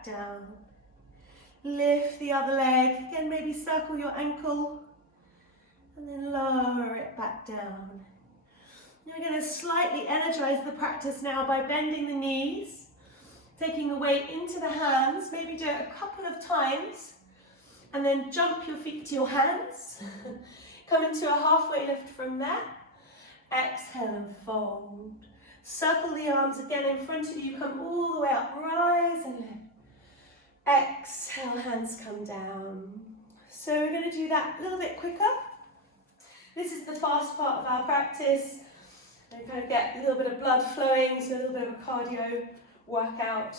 back down. Lift the other leg, again maybe circle your ankle, and then lower it back down. You're going to slightly energize the practice now by bending the knees, taking the weight into the hands, maybe do it a couple of times, and then jump your feet to your hands. Come into a halfway lift from there. Exhale and fold. Circle the arms again in front of you, come all the way up, rise and lift. Exhale, hands come down. So we're going to do that a little bit quicker. This is the fast part of our practice. And kind of get a little bit of blood flowing, so a little bit of a cardio workout.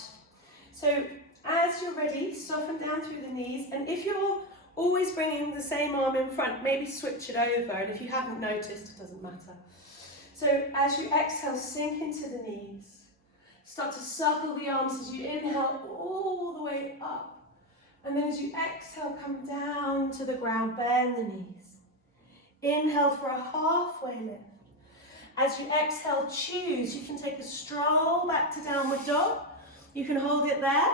So as you're ready, soften down through the knees, and if you're always bringing the same arm in front, maybe switch it over, and if you haven't noticed, it doesn't matter. So as you exhale, sink into the knees. Start to circle the arms as you inhale all the way up. And then as you exhale, come down to the ground, bend the knees. Inhale for a halfway lift. As you exhale, choose. You can take a stroll back to downward dog. You can hold it there.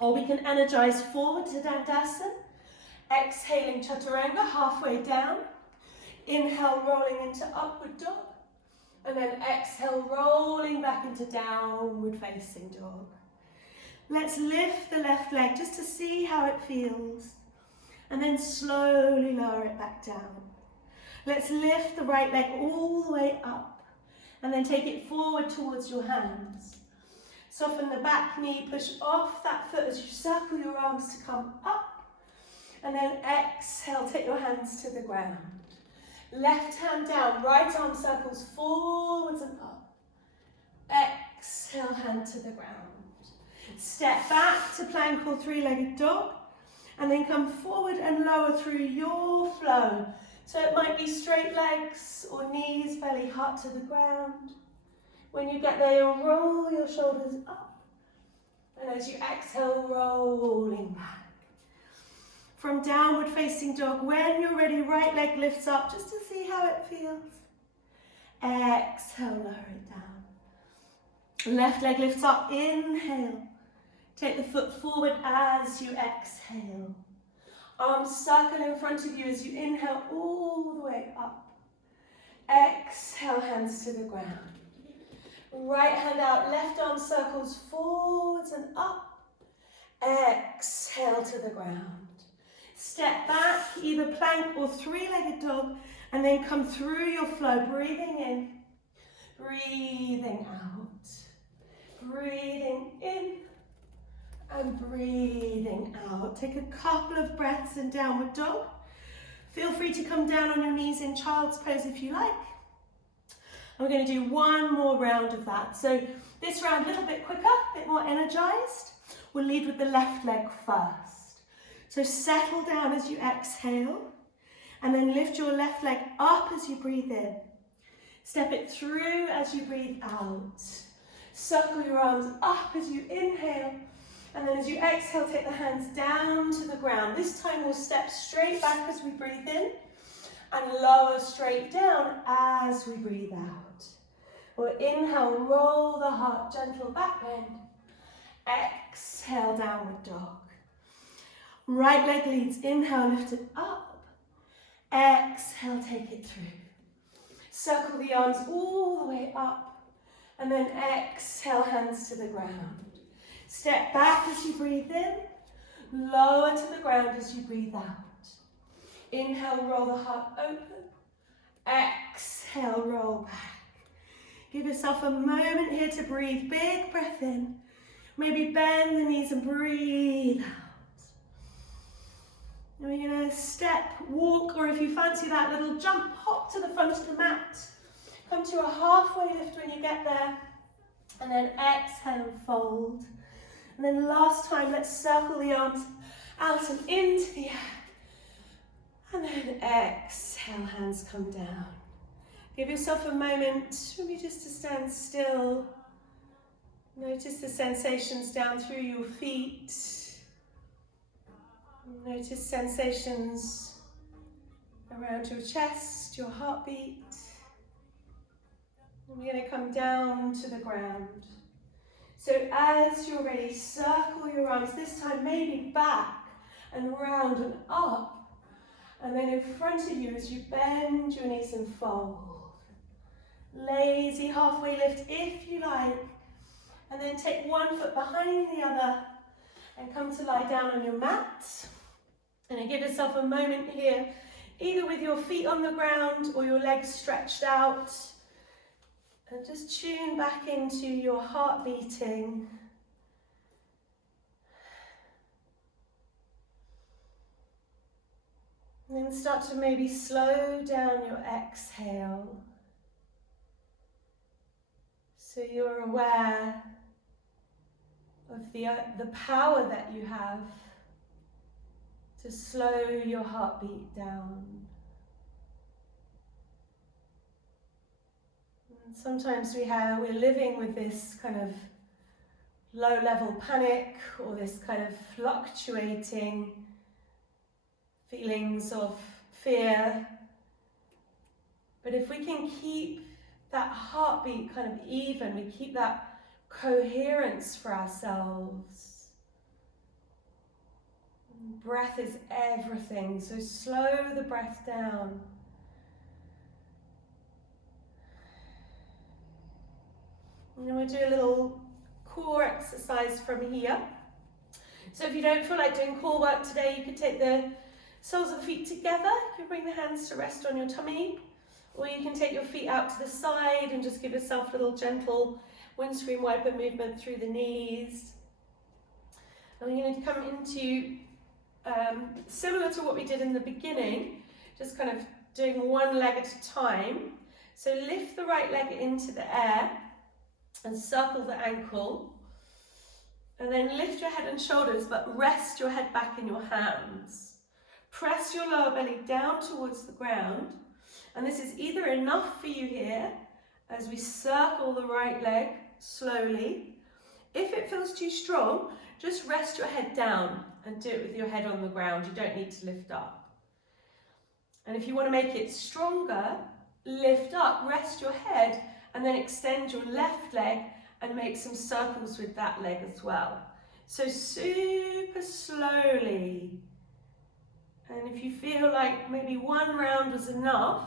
Or we can energize forward to Dandasana. Exhaling Chaturanga, halfway down. Inhale, rolling into upward dog. And then exhale, rolling back into downward facing dog. Let's lift the left leg just to see how it feels. And then slowly lower it back down. Let's lift the right leg all the way up. And then take it forward towards your hands. Soften the back knee, push off that foot as you circle your arms to come up. And then exhale, take your hands to the ground. Left hand down, right arm circles forwards and up. Exhale, hand to the ground. Step back to plank or three-legged dog, and then come forward and lower through your flow. So it might be straight legs or knees, belly, heart to the ground. When you get there, you'll roll your shoulders up, and as you exhale, rolling back. From downward facing dog, when you're ready, right leg lifts up just to see how it feels. Exhale, lower it down. Left leg lifts up, inhale. Take the foot forward as you exhale. Arms circle in front of you as you inhale all the way up. Exhale, hands to the ground. Right hand out, left arm circles forwards and up. Exhale to the ground. Step back, either plank or three-legged dog, and then come through your flow, breathing in, breathing out, breathing in, and breathing out. Take a couple of breaths in downward dog. Feel free to come down on your knees in child's pose if you like. I'm going to do one more round of that. So this round a little bit quicker, a bit more energized. We'll lead with the left leg first. So settle down as you exhale, and then lift your left leg up as you breathe in. Step it through as you breathe out. Circle your arms up as you inhale, and then as you exhale, take the hands down to the ground. This time we'll step straight back as we breathe in, and lower straight down as we breathe out. We'll inhale, roll the heart, gentle back bend. Exhale, downward dog. Right leg leads, inhale, lift it up. Exhale, take it through. Circle the arms all the way up, and then exhale, hands to the ground. Step back as you breathe in, lower to the ground as you breathe out. Inhale, roll the heart open. Exhale, roll back. Give yourself a moment here to breathe. Big breath in. Maybe bend the knees and breathe out. And we're going to step, walk, or if you fancy that little jump, hop to the front of the mat. Come to a halfway lift when you get there. And then exhale and fold. And then last time, let's circle the arms out and into the air. And then exhale, hands come down. Give yourself a moment, maybe just to stand still. Notice the sensations down through your feet. Notice sensations around your chest, your heartbeat. And we're going to come down to the ground. So as you're ready, circle your arms, this time maybe back and round and up. And then in front of you as you bend your knees and fold. Lazy halfway lift if you like. And then take one foot behind the other and come to lie down on your mat. And then give yourself a moment here, either with your feet on the ground or your legs stretched out. And just tune back into your heart beating. And then start to maybe slow down your exhale. So you're aware of the power that you have to slow your heartbeat down. And sometimes we're living with this kind of low-level panic or this kind of fluctuating feelings of fear. But if we can keep that heartbeat kind of even, we keep that coherence for ourselves. Breath is everything, so slow the breath down. And then we'll do a little core exercise from here. So if you don't feel like doing core work today, you can take the soles of the feet together. You can bring the hands to rest on your tummy, or you can take your feet out to the side and just give yourself a little gentle windscreen wiper movement through the knees. And we're going to come into similar to what we did in the beginning, just kind of doing one leg at a time. So lift the right leg into the air and circle the ankle. And then lift your head and shoulders, but rest your head back in your hands. Press your lower belly down towards the ground. And this is either enough for you here, as we circle the right leg slowly. If it feels too strong, just rest your head down and do it with your head on the ground. You don't need to lift up. And if you want to make it stronger, lift up, rest your head, and then extend your left leg and make some circles with that leg as well. So super slowly. And if you feel like maybe one round was enough,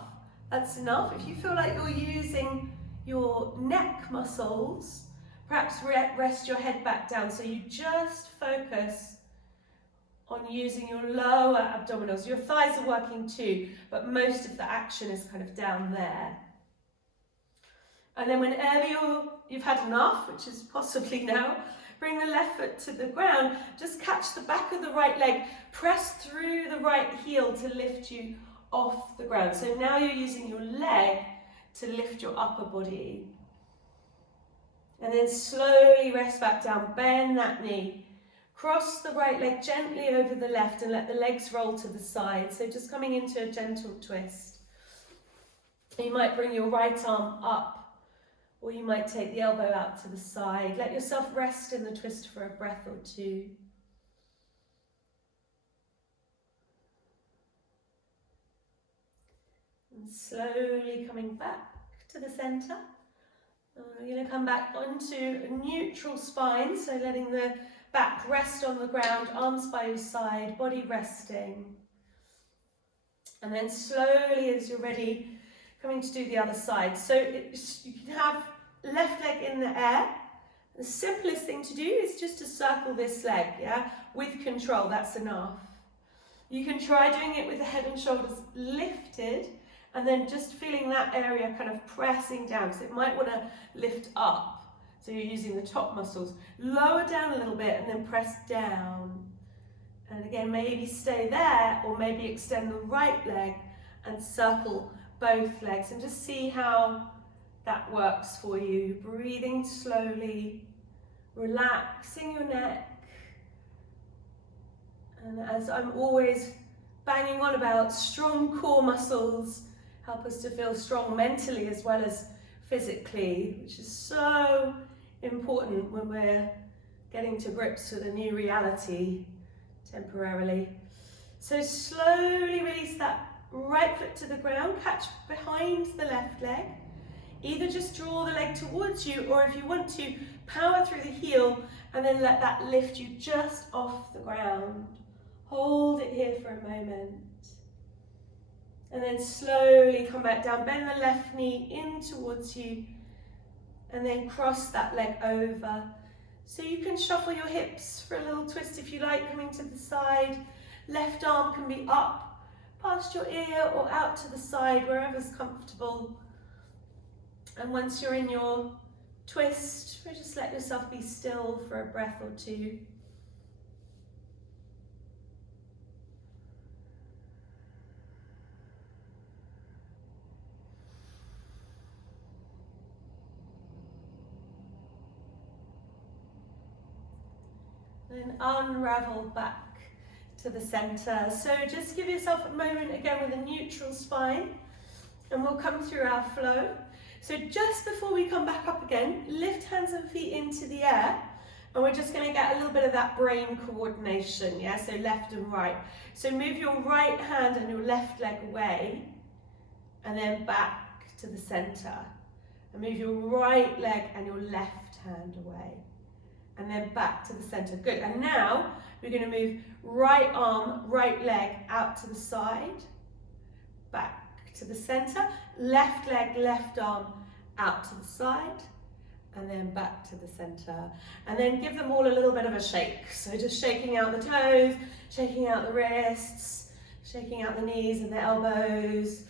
that's enough. If you feel like you're using your neck muscles, perhaps rest your head back down. So you just focus on using your lower abdominals. Your thighs are working too, but most of the action is kind of down there. And then whenever you've had enough, which is possibly now, bring the left foot to the ground. Just catch the back of the right leg. Press through the right heel to lift you off the ground. So now you're using your leg to lift your upper body. And then slowly rest back down. Bend that knee. Cross the right leg gently over the left and let the legs roll to the side. So just coming into a gentle twist. You might bring your right arm up, or you might take the elbow out to the side. Let yourself rest in the twist for a breath or two. And slowly coming back to the centre. We're going to come back onto a neutral spine, so letting the back rest on the ground, arms by your side, body resting. And then slowly, as you're ready, coming to do the other side. So you can have left leg in the air. The simplest thing to do is just to circle this leg, yeah, with control. That's enough. You can try doing it with the head and shoulders lifted, and then just feeling that area kind of pressing down, because it might want to lift up. So you're using the top muscles. Lower down a little bit and then press down. And again, maybe stay there, or maybe extend the right leg and circle both legs, and just see how that works for you. Breathing slowly, relaxing your neck. And as I'm always banging on about, strong core muscles help us to feel strong mentally as well as physically, which is so important when we're getting to grips with a new reality temporarily. So slowly release that right foot to the ground, catch behind the left leg. Either just draw the leg towards you, or if you want to, Power through the heel and then let that lift you just off the ground. Hold it here for a moment. And then slowly come back down. Bend the left knee in towards you and then cross that leg over. So you can shuffle your hips for a little twist if you like, coming to the side. Left arm can be up past your ear or out to the side, wherever's comfortable. And once you're in your twist, just let yourself be still for a breath or two. Then unravel back to the center. So just give yourself a moment again with a neutral spine and we'll come through our flow. So just before we come back up again, lift hands and feet into the air and we're just going to get a little bit of that brain coordination, yeah? So left and right. So move your right hand and your left leg away and then back to the center. And move your right leg and your left hand away. And then back to the center. Good. And now we're going to move right arm, right leg out to the side, back to the center, left leg, left arm out to the side, and then back to the center. And then give them all a little bit of a shake. So just shaking out the toes, shaking out the wrists, shaking out the knees and the elbows.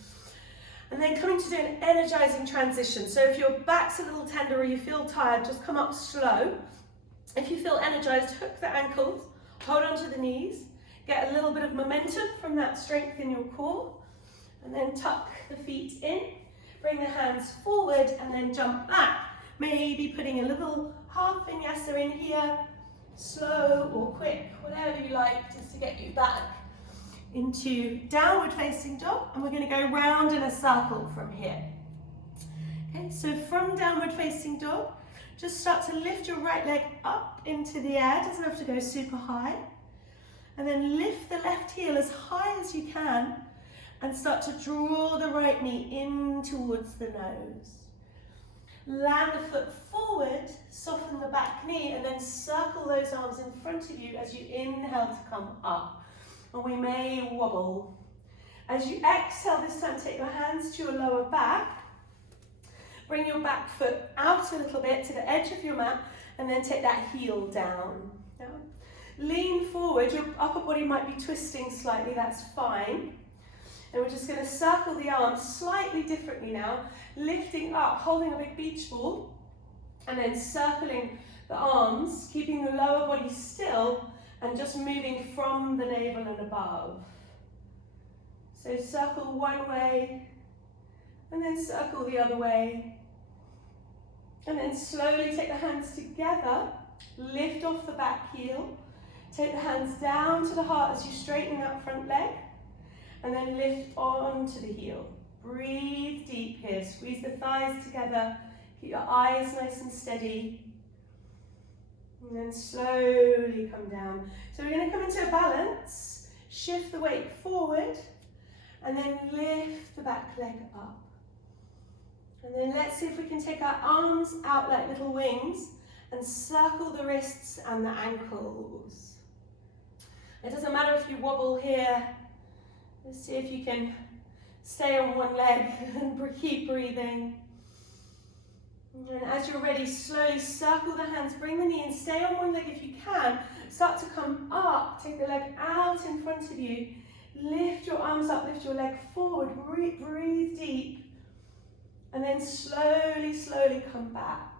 And then coming to do an energizing transition. So if your back's a little tender or you feel tired, just come up slow. If you feel energized, hook the ankles, hold on to the knees, get a little bit of momentum from that strength in your core, and then tuck the feet in, bring the hands forward, and then jump back. Maybe putting a little half vinyasa in here, slow or quick, whatever you like, just to get you back into downward facing dog, and we're going to go round in a circle from here. Okay, so from downward facing dog, just start to lift your right leg up into the air, doesn't have to go super high. And then lift the left heel as high as you can and start to draw the right knee in towards the nose. Land the foot forward, soften the back knee, and then circle those arms in front of you as you inhale to come up. And we may wobble. As you exhale this time, take your hands to your lower back. Bring your back foot out a little bit to the edge of your mat and then take that heel down. Lean forward, your upper body might be twisting slightly, that's fine. And we're just going to circle the arms slightly differently now, lifting up, holding a big beach ball, and then circling the arms, keeping the lower body still and just moving from the navel and above. So circle one way, and then circle the other way. And then slowly take the hands together, lift off the back heel, take the hands down to the heart as you straighten that front leg, and then lift onto the heel. Breathe deep here, squeeze the thighs together, keep your eyes nice and steady, and then slowly come down. So we're going to come into a balance, shift the weight forward, and then lift the back leg up. And then let's see if we can take our arms out like little wings and circle the wrists and the ankles. It doesn't matter if you wobble here. Let's see if you can stay on one leg and keep breathing. And as you're ready, slowly circle the hands, bring the knee in, stay on one leg if you can. Start to come up, take the leg out in front of you. Lift your arms up, lift your leg forward, breathe deep. And then slowly, slowly come back.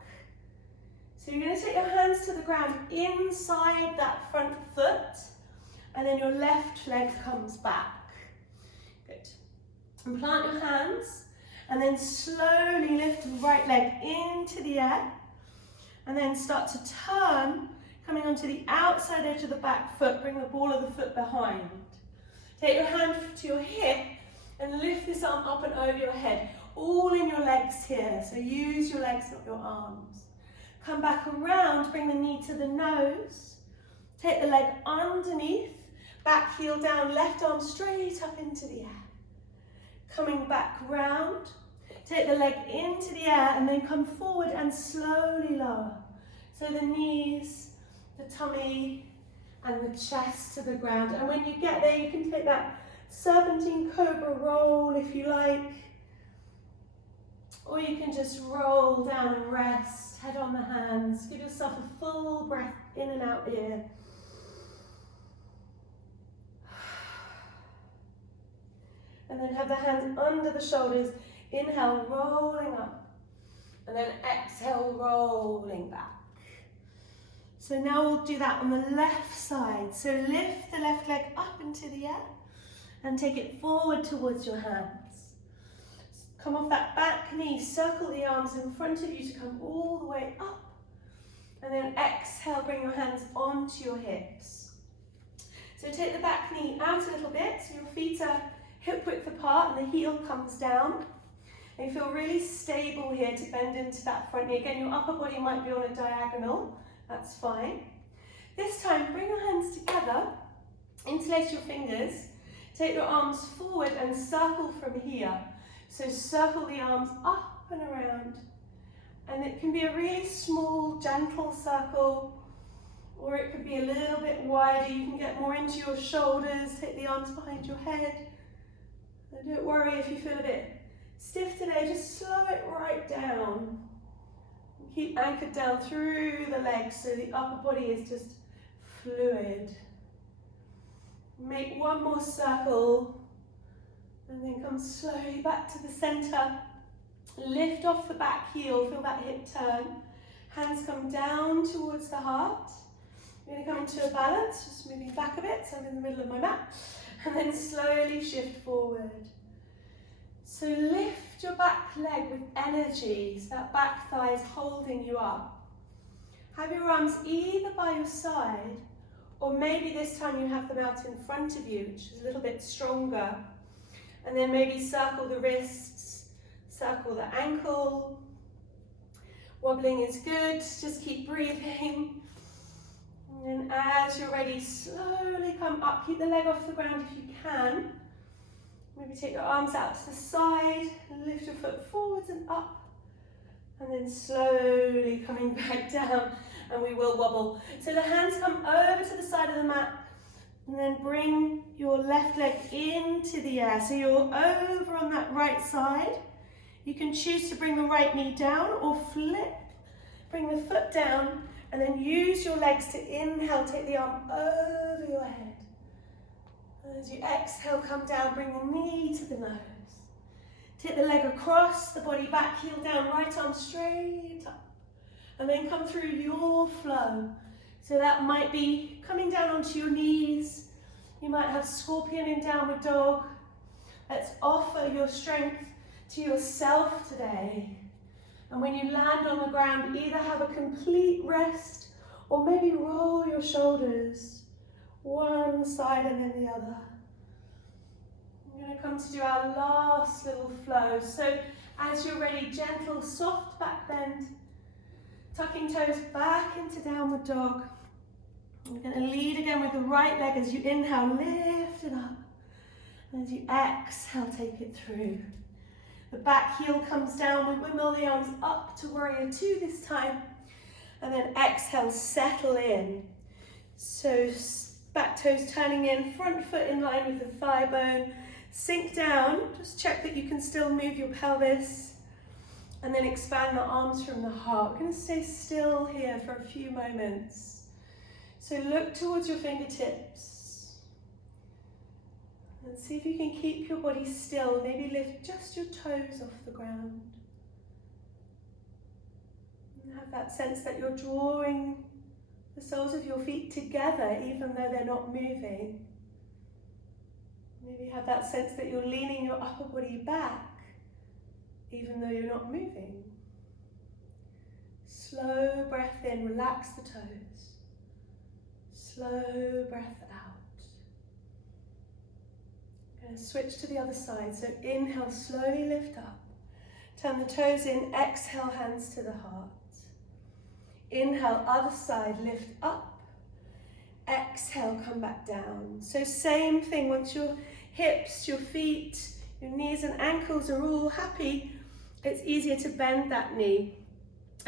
So you're going to take your hands to the ground inside that front foot, and then your left leg comes back. Good. And plant your hands, and then slowly lift the right leg into the air, and then start to turn, coming onto the outside edge of the back foot, bring the ball of the foot behind. Take your hand to your hip, and lift this arm up and over your head. All in your legs here, so use your legs, not your arms. Come back around, bring the knee to the nose. Take the leg underneath, back heel down, left arm straight up into the air. Coming back round, take the leg into the air and then come forward and slowly lower. So the knees, the tummy, and the chest to the ground. And when you get there, you can take that serpentine cobra roll if you like. Or you can just roll down and rest, head on the hands. Give yourself a full breath in and out here. And then have the hands under the shoulders. Inhale, rolling up. And then exhale, rolling back. So now we'll do that on the left side. So lift the left leg up into the air and take it forward towards your hands. Come off that back knee, circle the arms in front of you to come all the way up. And then exhale, bring your hands onto your hips. So take the back knee out a little bit, so your feet are hip width apart and the heel comes down. And you feel really stable here to bend into that front knee. Again, your upper body might be on a diagonal, that's fine. This time, bring your hands together, interlace your fingers, take your arms forward and circle from here. So circle the arms up and around. And it can be a really small, gentle circle, or it could be a little bit wider. You can get more into your shoulders, take the arms behind your head. And don't worry if you feel a bit stiff today, just slow it right down. Keep anchored down through the legs so the upper body is just fluid. Make one more circle. And then come slowly back to the center. Lift off the back heel, feel that hip turn. Hands come down towards the heart. We're going to come into a balance, just moving back a bit, so I'm in the middle of my mat. And then slowly shift forward. So lift your back leg with energy, so that back thigh is holding you up. Have your arms either by your side, or maybe this time you have them out in front of you, which is a little bit stronger. And then maybe circle the wrists, circle the ankle. Wobbling is good, just keep breathing. And then as you're ready, slowly come up. Keep the leg off the ground if you can. Maybe take your arms out to the side, and lift your foot forwards and up. And then slowly coming back down, and we will wobble. So the hands come over to the side of the mat. And then bring your left leg into the air. So you're over on that right side. You can choose to bring the right knee down or flip. Bring the foot down and then use your legs to inhale. Take the arm over your head. And as you exhale, come down, bring the knee to the nose. Take the leg across the body, back heel down, right arm straight up. And then come through your flow. So that might be coming down onto your knees. You might have scorpion in downward dog. Let's offer your strength to yourself today. And when you land on the ground, either have a complete rest or maybe roll your shoulders one side and then the other. We're going to come to do our last little flow. So as you're ready, gentle, soft back bend. Tucking toes back into downward dog. We're going to lead again with the right leg as you inhale, lift it up. And as you exhale, take it through. The back heel comes down, we windmill the arms up to warrior two this time. And then exhale, settle in. So back toes turning in, front foot in line with the thigh bone. Sink down, just check that you can still move your pelvis. And then expand the arms from the heart. We're going to stay still here for a few moments. So look towards your fingertips. And see if you can keep your body still. Maybe lift just your toes off the ground. And have that sense that you're drawing the soles of your feet together even though they're not moving. Maybe have that sense that you're leaning your upper body back even though you're not moving. Slow breath in, relax the toes. Slow breath out. I'm going to switch to the other side. So inhale, slowly lift up. Turn the toes in, exhale, hands to the heart. Inhale, other side, lift up. Exhale, come back down. So same thing, once your hips, your feet, your knees and ankles are all happy, it's easier to bend that knee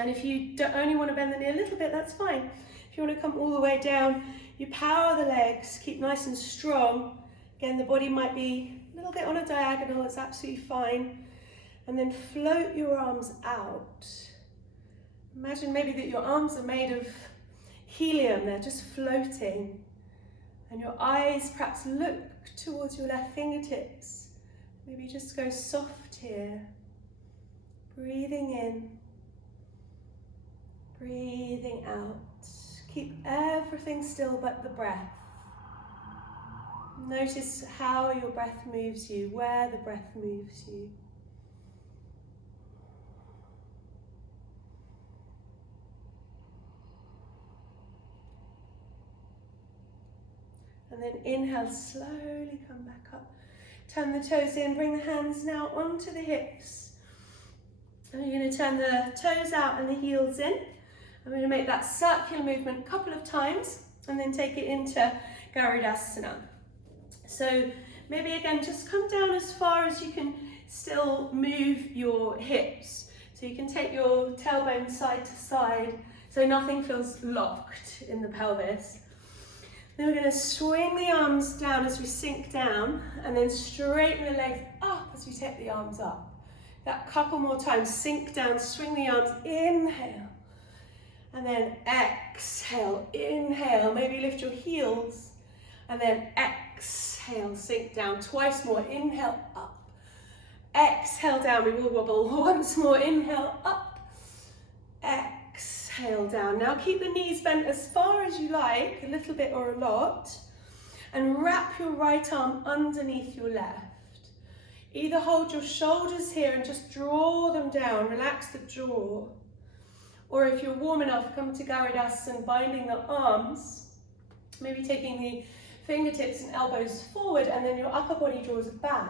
And if you only want to bend the knee a little bit, that's fine. If you want to come all the way down, you power the legs, keep nice and strong. Again, the body might be a little bit on a diagonal, it's absolutely fine. And then float your arms out. Imagine maybe that your arms are made of helium, they're just floating. And your eyes perhaps look towards your left fingertips. Maybe just go soft here. Breathing in, breathing out. Keep everything still but the breath. Notice how your breath moves you, where the breath moves you. And then inhale, slowly come back up. Turn the toes in, bring the hands now onto the hips. And you're going to turn the toes out and the heels in. I'm going to make that circular movement a couple of times and then take it into Garudasana. So maybe again, just come down as far as you can still move your hips. So you can take your tailbone side to side so nothing feels locked in the pelvis. Then we're going to swing the arms down as we sink down and then straighten the legs up as we take the arms up. That couple more times, sink down, swing the arms, inhale. And then exhale, inhale, maybe lift your heels. And then exhale, sink down, twice more, inhale, up. Exhale down, we will wobble, once more, inhale, up. Exhale down. Now keep the knees bent as far as you like, a little bit or a lot. And wrap your right arm underneath your left. Either hold your shoulders here and just draw them down, relax the jaw. Or if you're warm enough, come to Garudasana, binding the arms, maybe taking the fingertips and elbows forward and then your upper body draws back.